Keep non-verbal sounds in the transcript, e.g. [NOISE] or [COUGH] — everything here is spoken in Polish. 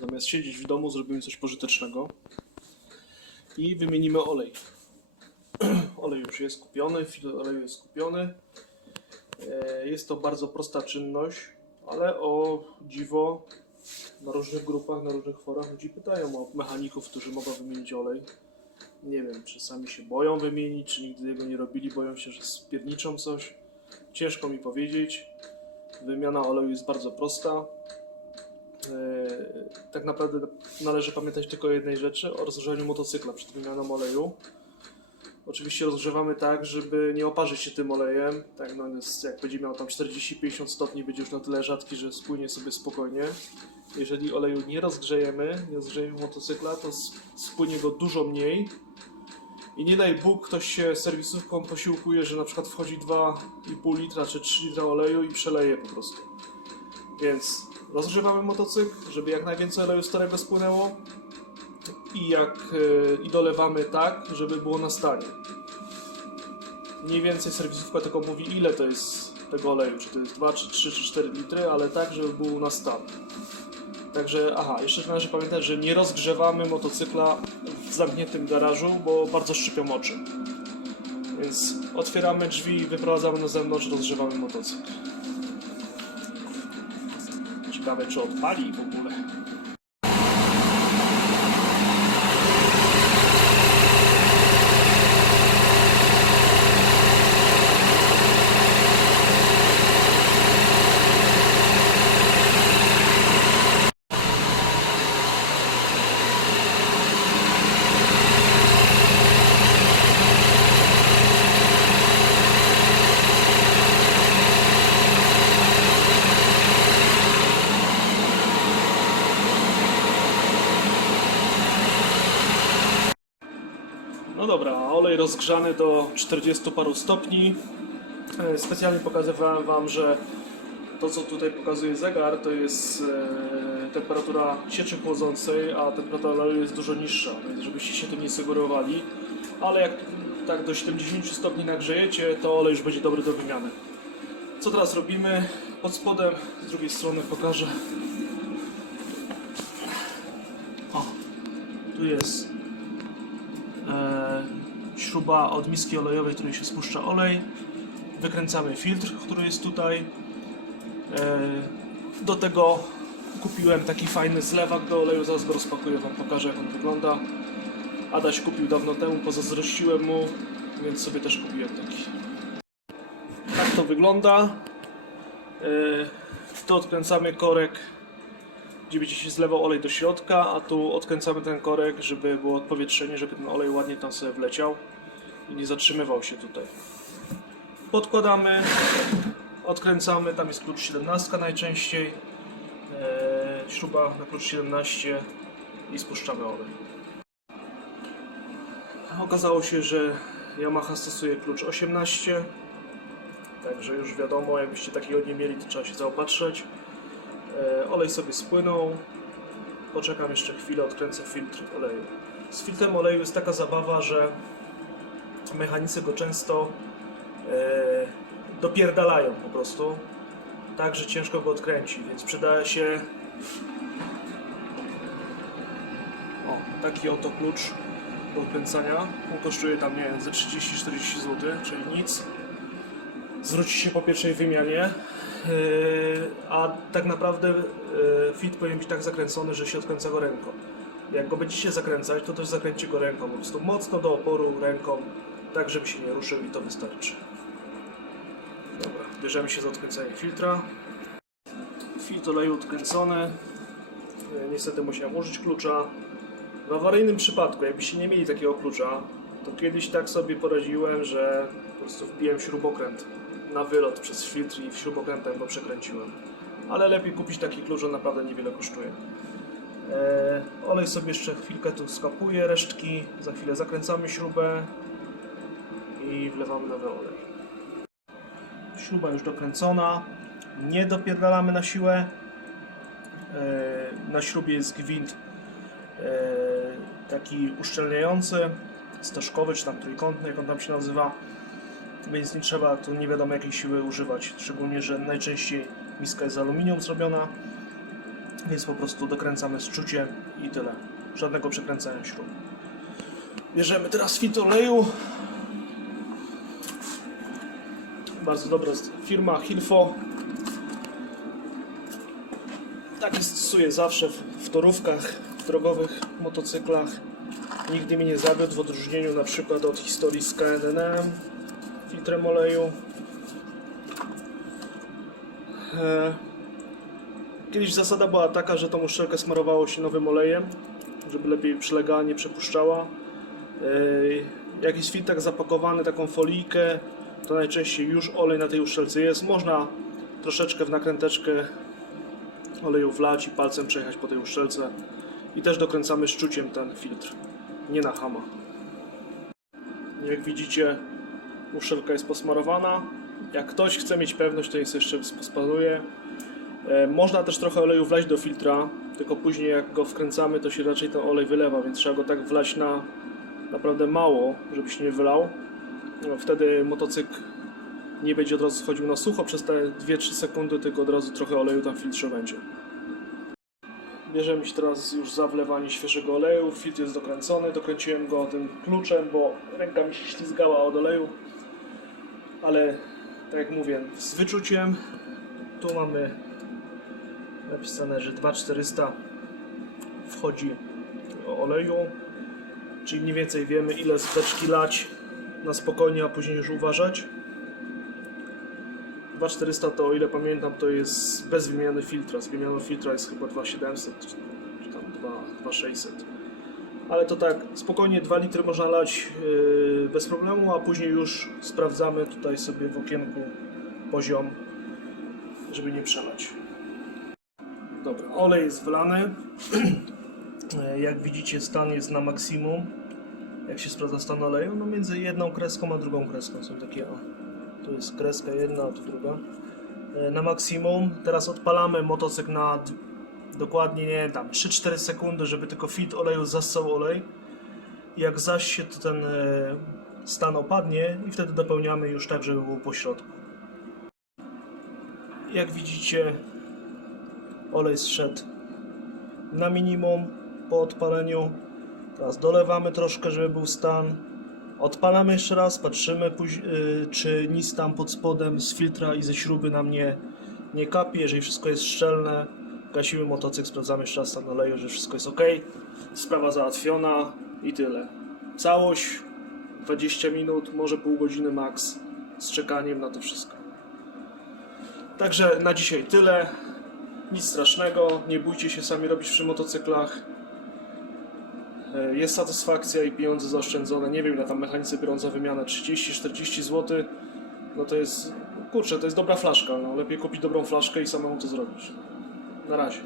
Zamiast siedzieć w domu, zrobimy coś pożytecznego i wymienimy olej. [CLEARS THROAT] olej już jest kupiony, filtr oleju jest kupiony. E, Jest to bardzo prosta czynność, ale o dziwo na różnych grupach, na różnych forach ludzi pytają o mechaników, którzy mogą wymienić olej. Nie wiem, czy sami się boją wymienić, czy nigdy tego nie robili, boją się, że spierniczą coś. Ciężko mi powiedzieć. Wymiana oleju jest bardzo prosta. Eee, Tak naprawdę należy pamiętać tylko o jednej rzeczy, o rozgrzewaniu motocykla przed wymianą oleju. Oczywiście rozgrzewamy tak, żeby nie oparzyć się tym olejem. Tak, no jak będzie miał tam 40-50 stopni, będzie już na tyle rzadki, że spłynie sobie spokojnie. Jeżeli oleju nie rozgrzejemy, nie rozgrzejemy motocykla, to spłynie go dużo mniej. I nie daj Bóg, ktoś się serwisówką posiłkuje, że na przykład wchodzi 2,5 litra czy 3 litra oleju i przeleje po prostu. Więc rozgrzewamy motocykl, żeby jak najwięcej oleju starego spłynęło i jak e, i dolewamy tak, żeby było na stanie. Mniej więcej serwisówka tylko mówi ile to jest tego oleju, czy to jest 2, czy 3, czy 4 litry, ale tak, żeby było na stan. Także, aha, jeszcze należy pamiętać, że nie rozgrzewamy motocykla w zamkniętym garażu, bo bardzo szczypią oczy. Więc otwieramy drzwi, wyprowadzamy na zewnątrz, rozgrzewamy motocykl. Kavecov, Pari Popolare. No dobra, olej rozgrzany do 40 paru stopni. E, Specjalnie pokazywałem Wam, że to co tutaj pokazuje zegar to jest e, temperatura cieczy chłodzącej, a temperatura oleju jest dużo niższa, więc żebyście się tym nie sugerowali. Ale jak tak do 70 stopni nagrzejecie, to olej już będzie dobry do wymiany. Co teraz robimy? Pod spodem, z drugiej strony pokażę. O, tu jest śruba od miski olejowej, w której się spuszcza olej. Wykręcamy filtr, który jest tutaj. E, do tego kupiłem taki fajny zlewak do oleju, zaraz go rozpakuję, Wam pokażę jak on wygląda. Adaś kupił dawno temu, pozazdrościłem mu, więc sobie też kupiłem taki. Tak to wygląda. E, tu odkręcamy korek gdzie będzie się zlewał olej do środka, a tu odkręcamy ten korek, żeby było odpowietrzenie, żeby ten olej ładnie tam sobie wleciał i nie zatrzymywał się tutaj. Podkładamy, odkręcamy, tam jest klucz 17 najczęściej, eee, śruba na klucz 17 i spuszczamy olej. Okazało się, że Yamaha stosuje klucz 18, także już wiadomo, jakbyście takiego nie mieli, to trzeba się zaopatrzyć. E, Olej sobie spłynął. Poczekam jeszcze chwilę, odkręcę filtr oleju. Z filtrem oleju jest taka zabawa, że mechanicy go często e, dopierdalają po prostu. Tak, że ciężko go odkręcić, więc przydaje się o, taki oto klucz do odkręcania. On kosztuje tam, nie wiem, ze 30-40 zł, czyli nic zwróci się po pierwszej wymianie, Yy, a tak naprawdę yy, fit powinien być tak zakręcony, że się odkręca go ręką. Jak go będziecie zakręcać, to też zakręćcie go ręką, po prostu mocno do oporu ręką, tak żeby się nie ruszył i to wystarczy. Dobra, bierzemy się za odkręcenie filtra. Filtr oleju odkręcony. Yy, Niestety musiałem użyć klucza. W awaryjnym przypadku, jakbyście nie mieli takiego klucza, to kiedyś tak sobie poradziłem, że po prostu wbiłem śrubokręt na wylot przez filtr i śrubokrętem go przekręciłem. Ale lepiej kupić taki klucz, on naprawdę niewiele kosztuje. Eee, olej sobie jeszcze chwilkę tu skapuje resztki, za chwilę zakręcamy śrubę i wlewamy nowy olej. Śruba już dokręcona, nie dopierdalamy na siłę. Eee, na śrubie jest gwint eee, taki uszczelniający, stożkowy czy tam trójkątny, jak on tam się nazywa więc nie trzeba tu nie wiadomo jakiej siły używać, szczególnie, że najczęściej miska jest z aluminium zrobiona. Więc po prostu dokręcamy z czuciem i tyle. Żadnego przekręcania śrub. Bierzemy teraz filtr oleju. Bardzo dobra firma Hilfo. Taki stosuję zawsze w torówkach, w drogowych motocyklach. Nigdy mnie nie zawiódł w odróżnieniu na przykład od historii z KNM filtrem oleju. E, Kiedyś zasada była taka, że tą uszczelkę smarowało się nowym olejem, żeby lepiej przylegała, nie przepuszczała. Yy, Jak jest filtr zapakowany taką folijkę, to najczęściej już olej na tej uszczelce jest. Można troszeczkę w nakręteczkę oleju wlać i palcem przejechać po tej uszczelce. I też dokręcamy szczuciem ten filtr, nie na hama. Jak widzicie, uszczelka jest posmarowana. Jak ktoś chce mieć pewność, to jest jeszcze posmaruje. E, Można też trochę oleju wlać do filtra, tylko później jak go wkręcamy, to się raczej ten olej wylewa, więc trzeba go tak wlać na naprawdę mało, żeby się nie wylał. No, Wtedy motocykl nie będzie od razu schodził na sucho przez te 2-3 sekundy, tylko od razu trochę oleju tam w filtrze będzie. Bierzemy się teraz już za wlewanie świeżego oleju. Filtr jest dokręcony. Dokręciłem go tym kluczem, bo ręka mi się ślizgała od oleju. Ale tak jak mówię, z wyczuciem. Tu mamy napisane, że 2400 wchodzi oleju, czyli mniej więcej wiemy ile z beczki lać na spokojnie, a później już uważać. 2400 to o ile pamiętam to jest bez wymiany filtra, z wymianą filtra jest chyba 2700 czy tam 2 2600. Ale to tak, spokojnie 2 litry można lać yy, bez problemu, a później już sprawdzamy tutaj sobie w okienku poziom, żeby nie przelać. Dobra, olej jest wlany. [CLEARS THROAT] Jak widzicie, stan jest na maksimum. Jak się sprawdza stan oleju? No między jedną kreską a drugą kreską są takie. Tu jest kreska jedna, tu druga. E, Na maksimum. Teraz odpalamy motocykl na dokładnie nie tam 3-4 sekundy, żeby tylko filtr oleju zassał olej. Jak zaś się to ten e, stan opadnie i wtedy dopełniamy już tak, żeby było po środku. Jak widzicie, olej zszedł na minimum po odpaleniu. Teraz dolewamy troszkę, żeby był stan. Odpalamy jeszcze raz, patrzymy, y, czy nic tam pod spodem z filtra i ze śruby nam nie, nie kapie. Jeżeli wszystko jest szczelne, gasimy motocykl, sprawdzamy jeszcze raz stan oleju, że wszystko jest ok. Sprawa załatwiona i tyle. Całość 20 minut, może pół godziny max z czekaniem na to wszystko. Także na dzisiaj tyle. Nic strasznego, nie bójcie się sami robić przy motocyklach. E, Jest satysfakcja i pieniądze zaoszczędzone. Nie wiem ile tam mechanicy biorą za wymianę 30-40 zł. No to jest, kurczę, to jest dobra flaszka. No. Lepiej kupić dobrą flaszkę i samemu to zrobić. Na razie.